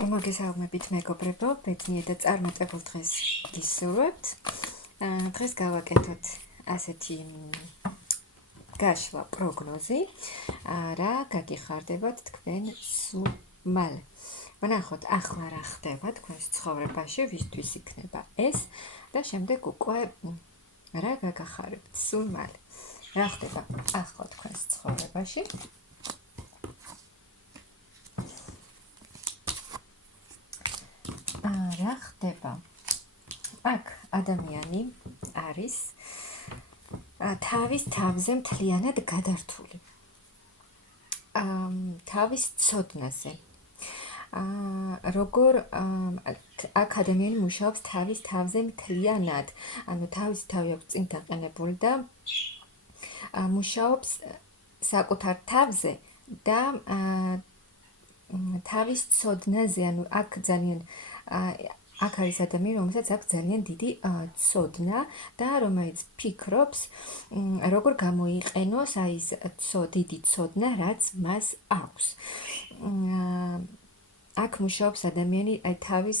მოგესალმებით მეგობრებო, ბედნიერ და წარმატებულ დღეს გისურვებთ. დღეს გავაკეთოთ ასეთი გაშლა პროგნოზი, რა გაგიხარდებათ თქვენ სულ მალე. ვნახოთ ახლა რა ხდება თქვენს ცხოვრებაში, ვისთვის იქნება ეს და შემდეგ უკვე რა გაგახარებთ სულ მალე. რა ხდება ახლა თქვენს ცხოვრებაში? რა ხდება? აქ ადამიანი არის თავის თავზე მთლიანად გადართული. თავის ცოდნაზე. როგორ აქ ადამიანი მუშაობს თავის თავზე მთლიანად, ანუ თავის თავი აქვს წინ დაყენებული და მუშაობს საკუთარ თავზე და თავის ცოდნაზე, ანუ აქ ძალიან აქ არის ადამიანი, რომელსაც აქვს ძალიან დიდი ცოდნა და რომელიც ფიქრობს, როგორ გამოიყენოს აი ეს დიდი ცოდნა, რაც მას აქვს. აქ მუშაობს ადამიანი აი თავის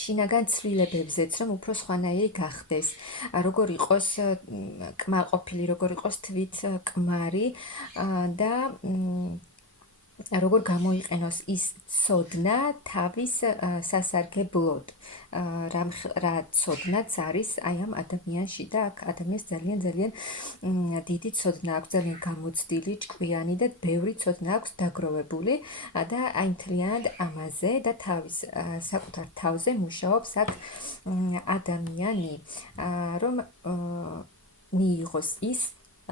შინაგან ცვლილებებზეც, რომ უფრო სხვანაირი გახდეს, როგორ იყოს კმაყოფილი, როგორ იყოს თვით კმარი და როგორ გამოიყენოს ის ცოდნა თავის სასარგებლოდ. რა ცოდნაც არის აი ამ ადამიანში და აქ ადამიანს ძალიან დიდი ცოდნა აქვს, ძალიან გამოცდილი, ჭკვიანი და ბევრი ცოდნა აქვს დაგროვებული და აი მთლიანად ამაზე და თავის საკუთარ თავზე მუშაობს აქ ადამიანი, რომ მიიღოს ის,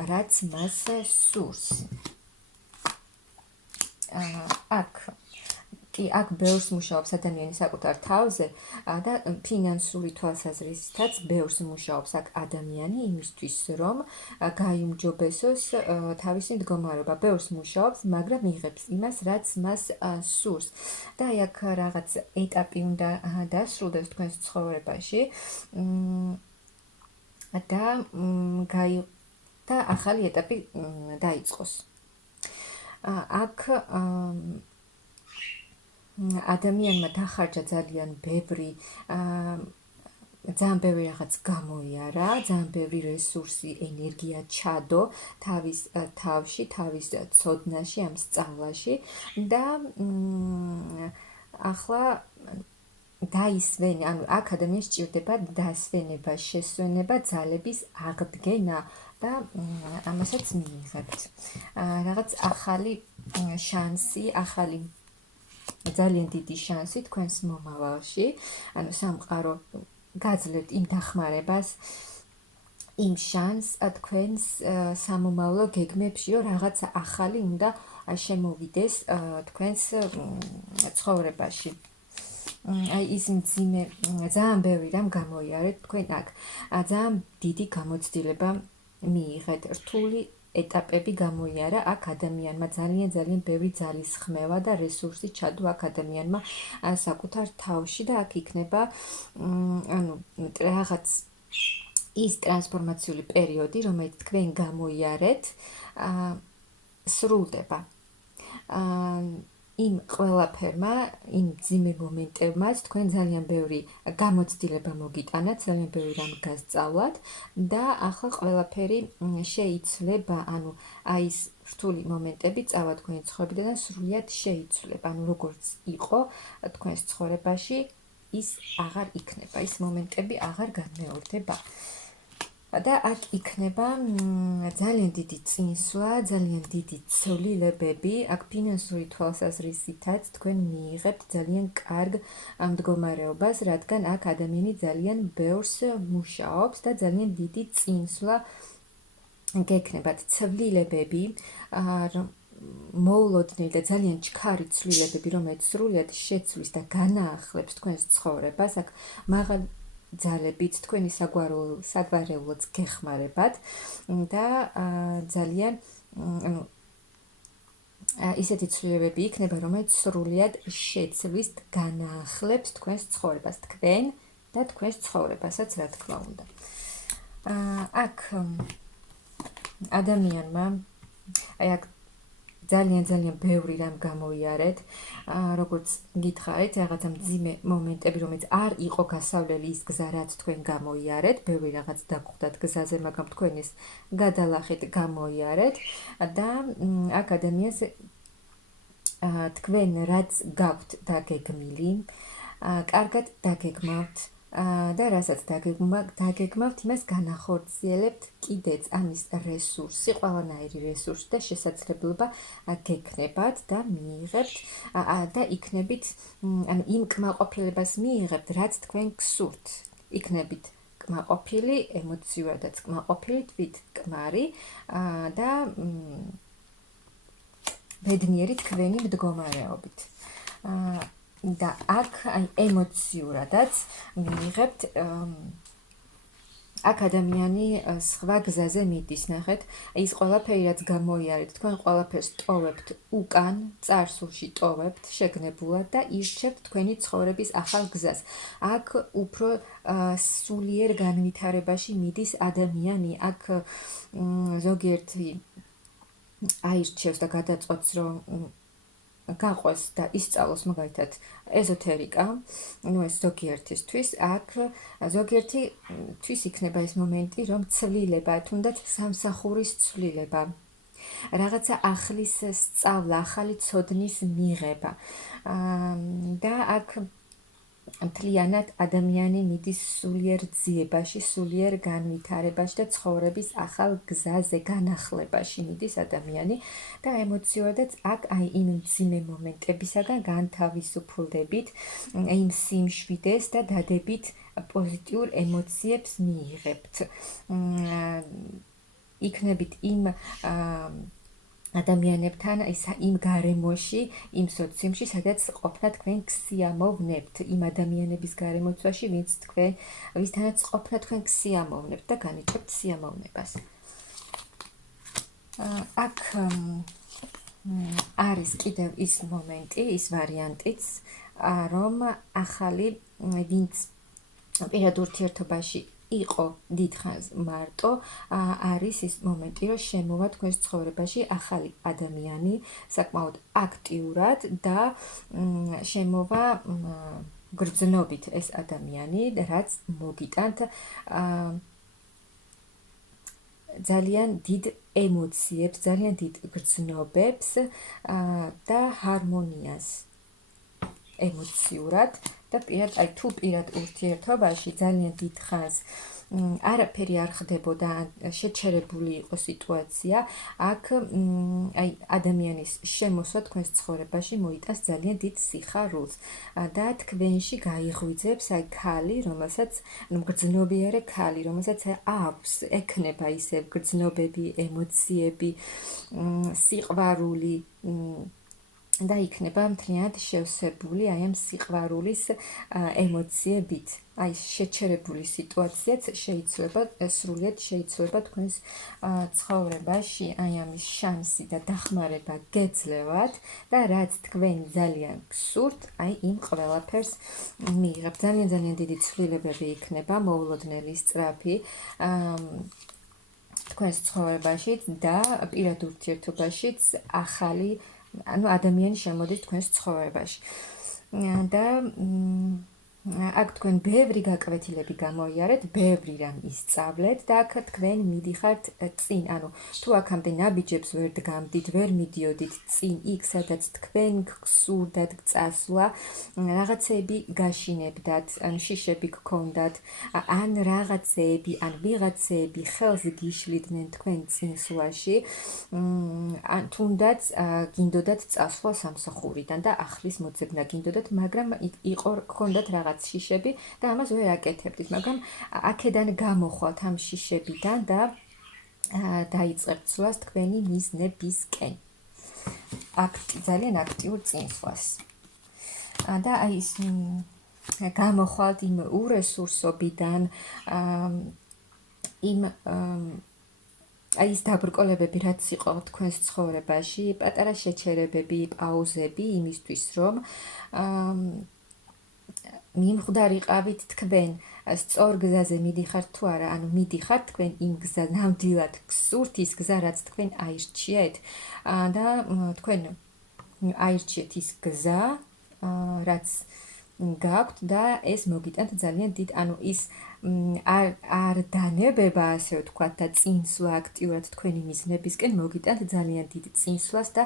რაც მას სურს. აქ ბევრს მუშაობს ადამიანი საკუთარ თავზე და ფინანსური თვალსაზრისითაც ბევრს მუშაობს აქ ადამიანი იმისთვის, რომ გაიუმჯობესოს თავისი მდგომარეობა. ბევრს მუშაობს, მაგრამ იღებს იმას, რაც მას სურს. და აი აქ რაღაც ეტაპი უნდა დასრულდეს თქვენს ცხოვრებაში და ახალი ეტაპი დაიწყოს. აქ ადამიანმა დახარჯა ძალიან ბევრი რაღაც გამოიარა, ძალიან ბევრი რესურსი, ენერგია ჩადო თავის თავში, თავის ცოდნაში, ამ სწავლაში და ახლა დაისვენა, ანუ აქ ადამიანს სჭირდება დასვენება, შესვენება, ძალების აღდგენა და ამასაც მიიღებთ. რაღაც ახალი შანსი, ახალი ძალიან დიდი შანსი თქვენს მომავალში, ანუ სამყარო გაძლევთ იმ დახმარებას, იმ შანსს თქვენს სამომავლო გეგმებში, რომ რაღაცა ახალი უნდა შემოვიდეს თქვენს ცხოვრებაში. აი ის მძიმე, ძალიან ბევრი რამ გამოიარეთ თქვენ აქ. ძალიან დიდი გამოცდილება მიიღეთ, რთული ეტაპები გამოიარა აქ ადამიანმა, ძალიან ბევრი ძალის ხმევა და რესურსი ჩადო აქ ადამიანმა საკუთარ თავში და აქ იქნება ანუ რაღაც ის ტრანსფორმაციული პერიოდი, რომელიც თქვენ გამოიარეთ, სრულდება. იმ ყველაფერმა, იმ მძიმე მომენტებმაც თქვენ ძალიან ბევრი გამოცდილება მოგიტანათ, ძალიან ბევრი რამ გასწავლათ და ახლა ყველაფერი შეიცვლება, ანუ აი ეს რთული მომენტები წავა თქვენი ცხოვრებიდან და სრულიად შეიცვლება, ანუ როგორც იყო თქვენს ცხოვრებაში, ის აღარ იქნება, ის მომენტები აღარ განმეორდება. და აქ იქნება ძალიან დიდი წინსვლა, ძალიან დიდი ცვლილებები, აქ ფინანსური თვალსაზრისითაც თქვენ მიიღებთ ძალიან კარგ მდგომარეობას, რადგან აქ ადამიანი ძალიან ბევრს მუშაობს და ძალიან დიდი წინსვლა გექნებათ, ცვლილებები, მოულოდნელი და ძალიან ჩქარი ცვლილებები, რომელიც სრულიად შეცვლის და განაახლებს თქვენს ცხოვრებას, აქ მაღალი ძალებით თქვენი საგვარეულოც გეხმარებათ და ძალიან ისეთი ცვლილებები იქნება, რომელიც სრულიად შეცვლის, განაახლებს თქვენს ცხოვრებას, თქვენ და თქვენს ცხოვრებასაც, რა თქმა უნდა. აქ ადამიანმა აი აქ ძალიან ბევრი რამ გამოიარეთ, როგორც გითხარით, რაღაცა მძიმე მომენტები, რომელიც არ იყო გასავლელი ის გზა, რაც თქვენ გამოიარეთ, ბევრი რაღაც დაგხვდათ გზაზე, მაგრამ თქვენ ეს გადალახეთ, გამოიარეთ და აქ ადამიანს თქვენ რაც გაქვთ დაგეგმილი, კარგად დაგეგმავთ და რასაც დაგეგმავთ, იმას განახორციელებთ კიდეც ამის რესურსი, ყველანაირი რესურსი და შესაძლებლობა გექნებათ და მიიღებთ და იქნებით, ანუ იმ კმაყოფილებას მიიღებთ, რაც თქვენ გსურთ. იქნებით კმაყოფილი, ემოციურადაც კმაყოფილი, თვითკმარი და ბედნიერი თქვენი მდგომარეობით. და აქ ემოციურადაც მიიღებთ, აქ ადამიანი სხვა გზაზე მიდის, ნახეთ, ის ყველაფერი რაც გამოიარეთ, თქვენ ყველაფერს ტოვებთ უკან, წარსულში ტოვებთ შეგნებულად და ირჩევთ თქვენი ცხოვრების ახალ გზას. აქ უფრო სულიერ განვითარებაში მიდის ადამიანი, აქ ზოგიერთი აირჩევს და გადაწყვეტს, რომ გაყვეს და ისწავლოს მაგალითად ეზოთერიკა, ну ეს ზოგიერთისთვის, აქ ზოგიერთისთვის იქნება ეს მომენტი, რომ ცვლილება, თუნდაც სამსახურის ცვლილება, რაღაცა ახლის სწავლა, ახალი ცოდნის მიღება და აქ მთლიანად ადამიანი მიდის სულიერ ძიებაში, სულიერ განვითარებაში და ცხოვრების ახალ გზაზე, განახლებაში მიდის ადამიანი და ემოციურადაც აქ იმ მძიმე მომენტებისაგან განთავისუფლდებით, იმ სიმშვიდეს და დადებით პოზიტიურ ემოციებს მიიღებთ. იქნებით იმ ადამიანებთან, იმ გარემოში, იმ სოციუმში, სადაც ყოფნა თქვენ ქსიამოვნებთ, იმ ადამიანების გარემოცვაში, ვისთანაც ყოფნა თქვენ ქსიამოვნებთ და განიჭებთ სიამოვნებას. აქ არის კიდევ ის მომენტი, ის ვარიანტიც, რომ ახალი, ვინც პირად ურთიერთობაში იყო დიდხანს მარტო, არის ის მომენტი, რომ შემოვა თქვენს ცხოვრებაში ახალი ადამიანი, საკმაოდ აქტიურად და შემოვა გრძნობით ეს ადამიანი, რაც მოგიტანთ ძალიან დიდ ემოციებს, ძალიან დიდ გრძნობებს და ჰარმონიას ემოციურად და თუ პირად ურთიერთობაში ძალიან დიდხანს არაფერი არ ხდებოდა, შეჩერებული იყო სიტუაცია, აქ ადამიანის შემოსვა თქვენს ცხოვრებაში მოიტანს ძალიან დიდ სიხარულს და თქვენში გაიღვიძებს ქალი, რომელსაც მგრძნობიარე ქალი, რომელსაც აქვს, ექნება ისევ გრძნობები, ემოციები, სიყვარული და იქნება მთლიანად შევსებული ამ სიყვარულის ემოციებით. შეჩერებული სიტუაციაც სრულიად შეიცვლება თქვენს ცხოვრებაში, ამის შანსი და დახმარება გეძლევათ და რაც თქვენ ძალიან გსურთ, იმ ყველაფერს მიიღებთ. ძალიან დიდი ცვლილებები იქნება, მოულოდნელი, სწრაფი თქვენს ცხოვრებაშიც და პირად ურთიერთობაშიც ახალი ადამიანი შემოდის თქვენს ცხოვრებაში. და აქ თქვენ ბევრი გაკვეთილები გამოიარეთ, ბევრი რამ ისწავლეთ და აქ თქვენ მიდიხართ წინ, თუ აქამდე ნაბიჯებს ვერ დგამდით, ვერ მიდიოდით წინ იქ, სადაც თქვენ გსურდათ წასვლა, რაღაცეები გაშინებდათ, შიშები გქონდათ, ან რაღაცეები, ან ვიღაცეები ხელს გიშლიდნენ თქვენ წინსვლაში, ან თუნდაც გინდოდათ წასვლა სამსახურიდან და ახლის მოძებნა გინდოდათ, მაგრამ გქონდათ რაღაც შიშები და ამას ვერ აკეთებდით, მაგრამ აქედან გამოხვალთ ამ შიშებიდან და დაიწყებთ ცვლას თქვენი მიზნებისკენ. ძალიან აქტიურ წინსვლას. და ის გამოხვალთ იმ ურესურსობიდან, იმ ის დაბრკოლებები, რაც იყო თქვენს ცხოვრებაში, პატარა შეჩერებები, პაუზები იმისთვის, რომ მიმხვდარიყავით თქვენ სწორ გზაზე მიდიხართ თუ არა, ანუ მიდიხართ თქვენ იმ გზა ნამდვილად გსურთ ის გზა, რაც თქვენ აირჩიეთ და თქვენ აირჩიეთ ის გზა, რაც გაქვთ და ეს მოგიტანთ ძალიან დიდ, ანუ ის არ დანებება, ასე ვთქვათ, და წინსვლა აქტიურად თქვენი მიზნებისკენ მოგიტანთ ძალიან დიდ წინსვლას და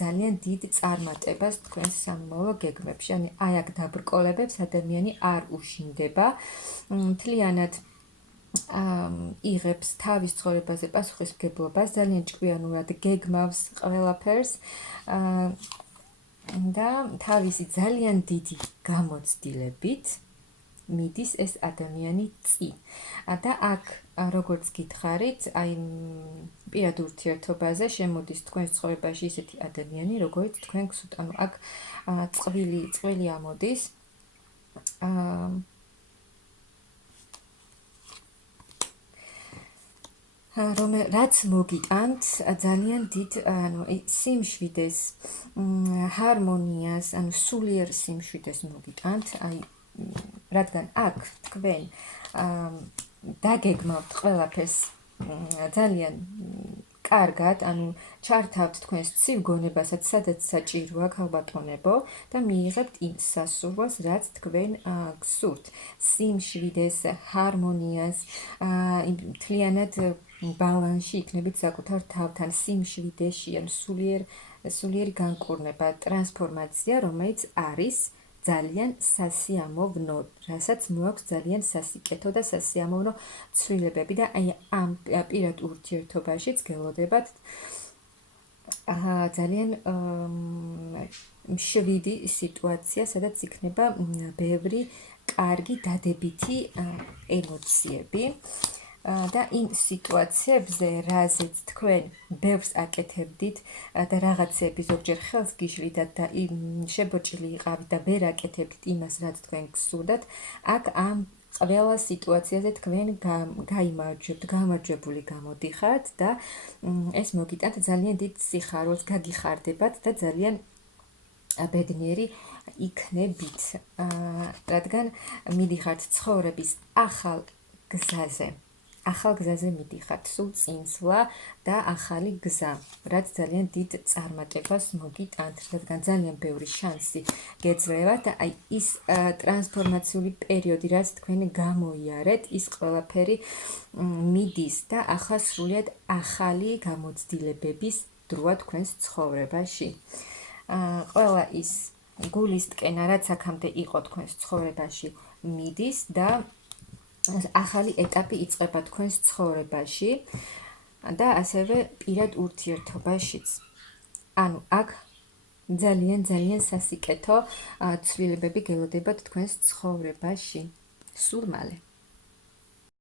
ძალიან დიდ წარმატებას თქვენს სამომავლო გეგმებში. ანუ აი აქ დაბრკოლებებს ადამიანი არ უშინდება, მთლიანად იღებს თავის ცხოვრებაზე პასუხისმგებლობას, ძალიან ჭკვიანურად გეგმავს ყველაფერს და თავისი ძალიან დიდი გამოცდილებით მიდის ეს ადამიანი წინ. და აქ როგორც გითხარით, აი პირად ურთიერთობაზე შემოდის თქვენს ცხოვრებაში ისეთი ადამიანი, როგორც თქვენ გსურთ. ანუ აქ წყვილი ამოდის. რაც მოგიტანთ ძალიან დიდ, ანუ სიმშვიდეს, ჰარმონიას, ანუ სულიერ სიმშვიდეს მოგიტანთ, აი რადგან აქ თქვენ დაგეგმავთ ყველაფერს ძალიან კარგად, ანუ ჩართავთ თქვენს ცივ გონებასაც, სადაც საჭიროა ქალბატონებო და მიიღებთ იმ სასურველს, რაც თქვენ გსურთ. სიმშვიდეს, ჰარმონიას, მთლიანად ბალანსში იქნებით საკუთარ თავთან, სიმშვიდეში, ანუ სულიერი განკურნება, ტრანსფორმაცია, რომელიც არის ძალიან სასიამოვნო, რასაც მოაქვს ძალიან სასიკეთო და სასიამოვნო ცვლილებები და აი ამ პირად ურთიერთობაშიც გელოდებათ ძალიან მშვიდი სიტუაცია, სადაც იქნება ბევრი კარგი დადებითი ემოციები. და იმ სიტუაციებზე, რაზეც თქვენ ბევრს აკეთებდით და რაღაცები ზოგჯერ ხელს გიშლიდათ და შებოჭილი იყავით და ვერ აკეთებდით იმას, რაც თქვენ გსურდათ, აქ ამ ყველა სიტუაციაზე თქვენ გამარჯვებული გამოდიხართ და ეს მოგიტანთ ძალიან დიდ სიხარულს, გაგიხარდებათ და ძალიან ბედნიერი იქნებით, რადგან მიდიხართ ცხოვრების ახალ გზაზე მიდიხართ, სულ წინსვლა და ახალი გზა, რაც ძალიან დიდ წარმატებას მოგიტანთ, რადგან ძალიან ბევრი შანსი გეძლევათ და აი ის ტრანსფორმაციული პერიოდი, რაც თქვენ გამოიარეთ, ის ყველაფერი მიდის და ახლა სრულიად ახალი გამოცდილებების დროა თქვენს ცხოვრებაში. ყველა ის გულისტკენა, რაც აქამდე იყო თქვენს ცხოვრებაში, მიდის და ახალი ეტაპი იწყება თქვენს ცხოვრებაში და ასევე პირად ურთიერთობაშიც. ანუ აქ ძალიან სასიკეთო ცვლილებები გელოდებათ თქვენს ცხოვრებაში. სულ მალე.